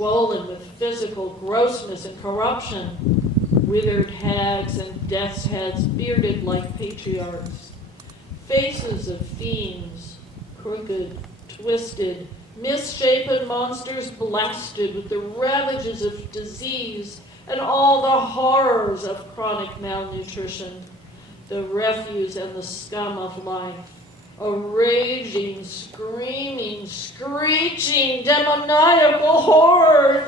swollen with physical grossness and corruption, withered hags and death's heads bearded like patriarchs, faces of fiends, crooked, twisted, misshapen monsters blasted with the ravages of disease and all the horrors of chronic malnutrition, the refuse and the scum of life, a raging, screaming, screeching, demoniacal horde.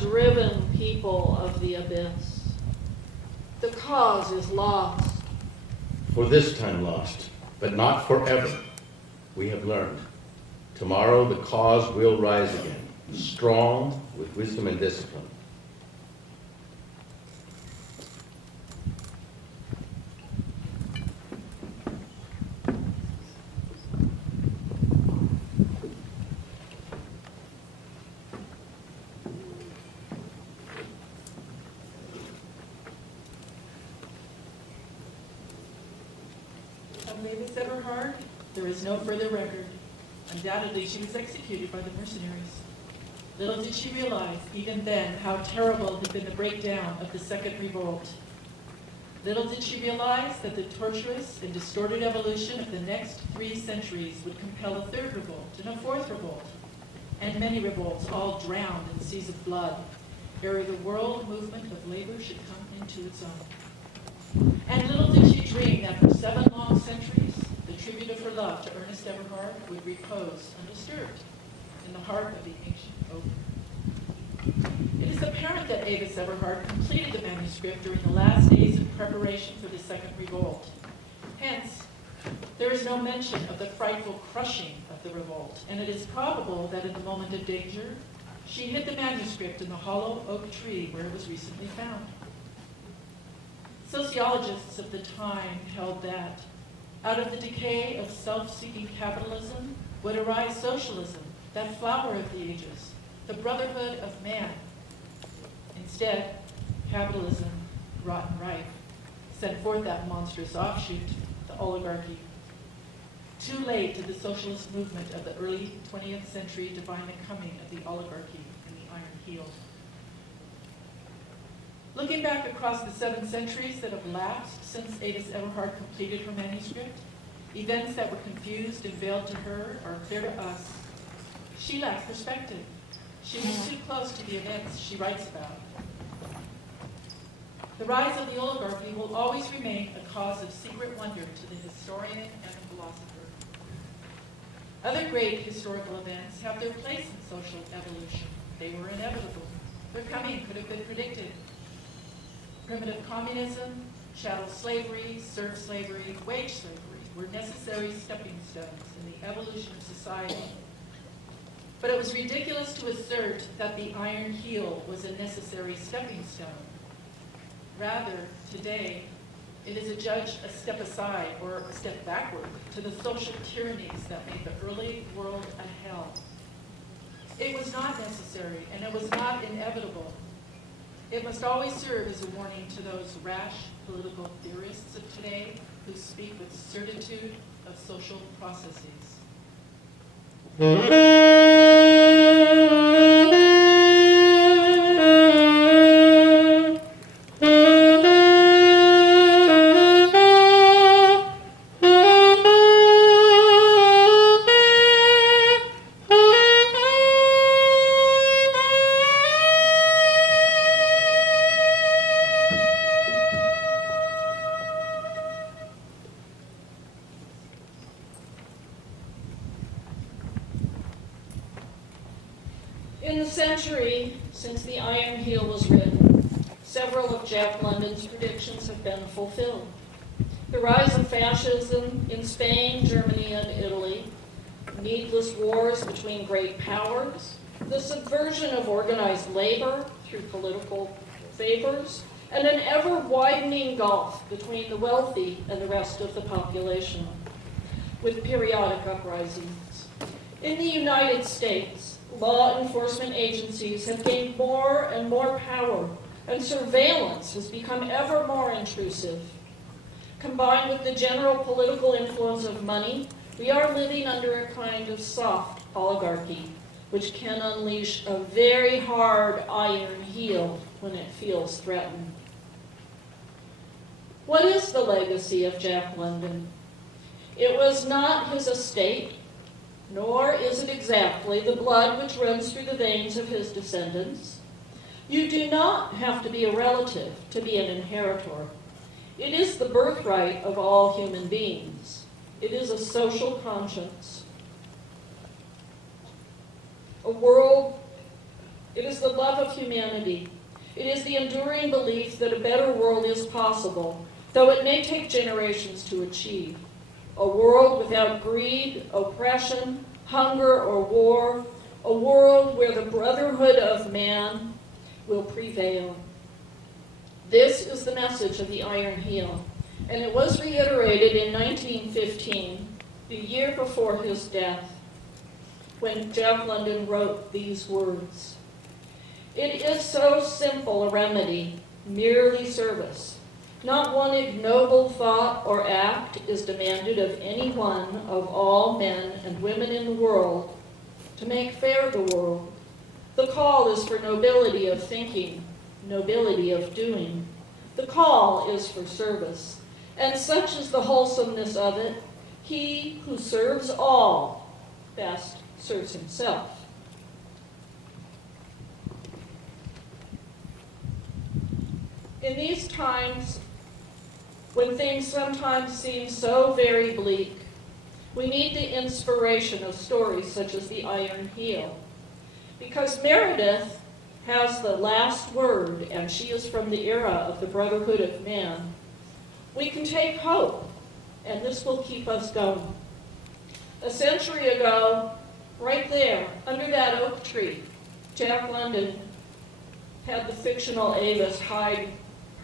Driven people of the abyss. The cause is lost. For this time lost, but not forever. We have learned. Tomorrow the cause will rise again, strong with wisdom and discipline. Avis Everhard, there is no further record. Undoubtedly, she was executed by the mercenaries. Little did she realize, even then, how terrible had been the breakdown of the Second Revolt. Little did she realize that the tortuous and distorted evolution of the next 3 centuries would compel a third revolt and a fourth revolt, and many revolts, all drowned in seas of blood, ere the world movement of labor should come into its own. And little did she dream that for 7 long centuries, the tribute of her love to Ernest Everhard would repose undisturbed in the heart of the ancient oak. It is apparent that Avis Everhard completed the manuscript during the last days of preparation for the Second Revolt. Hence, there is no mention of the frightful crushing of the revolt, and it is probable that in the moment of danger, she hid the manuscript in the hollow oak tree where it was recently found. Sociologists of the time held that out of the decay of self-seeking capitalism would arise socialism, that flower of the ages, the brotherhood of man. Instead, capitalism, rotten ripe, sent forth that monstrous offshoot, the oligarchy. Too late did the socialist movement of the early 20th century divine the coming of the oligarchy and the iron heel. Looking back across the 7 centuries that have lapsed since Avis Everhard completed her manuscript, events that were confused and veiled to her are clear to us. She lacked perspective. She was too close to the events she writes about. The rise of the oligarchy will always remain a cause of secret wonder to the historian and the philosopher. Other great historical events have their place in social evolution. They were inevitable. Their coming could have been predicted. Primitive communism, chattel slavery, serf slavery, wage slavery were necessary stepping stones in the evolution of society. But it was ridiculous to assert that the iron heel was a necessary stepping stone. Rather, today, it is adjudged a step aside or a step backward to the social tyrannies that made the early world a hell. It was not necessary, and it was not inevitable. It must always serve as a warning to those rash political theorists of today who speak with certitude of social processes. In the century since the Iron Heel was written, several of Jack London's predictions have been fulfilled. The rise of fascism in Spain, Germany, and Italy, needless wars between great powers, the subversion of organized labor through political favors, and an ever-widening gulf between the wealthy and the rest of the population, with periodic uprisings. In the United States, law enforcement agencies have gained more and more power, and surveillance has become ever more intrusive. Combined with the general political influence of money, we are living under a kind of soft oligarchy, which can unleash a very hard iron heel when it feels threatened. What is the legacy of Jack London? It was not his estate, nor is it exactly the blood which runs through the veins of his descendants. You do not have to be a relative to be an inheritor. It is the birthright of all human beings. It is a social conscience. It is the love of humanity. It is the enduring belief that a better world is possible, though it may take generations to achieve. A world without greed, oppression, hunger, or war. A world where the brotherhood of man will prevail. This is the message of the Iron Heel, and it was reiterated in 1915, the year before his death, when Jack London wrote these words. It is so simple a remedy, merely service. Not one ignoble thought or act is demanded of any one of all men and women in the world to make fair the world. The call is for nobility of thinking, nobility of doing. The call is for service, and such is the wholesomeness of it, he who serves all best serves himself. In these times, when things sometimes seem so very bleak, we need the inspiration of stories such as the Iron Heel. Because Meredith has the last word, and she is from the era of the Brotherhood of Man, we can take hope, and this will keep us going. A century ago, right there, under that oak tree, Jack London had the fictional Avis hide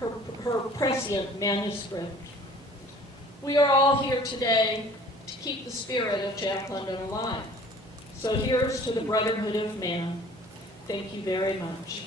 her prescient manuscript. We are all here today to keep the spirit of Jack London alive. So here's to the Brotherhood of Man. Thank you very much.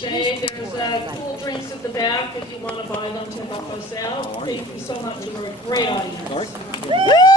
There's cool drinks at the back if you want to buy them to help us out. Thank you so much. You were a great audience.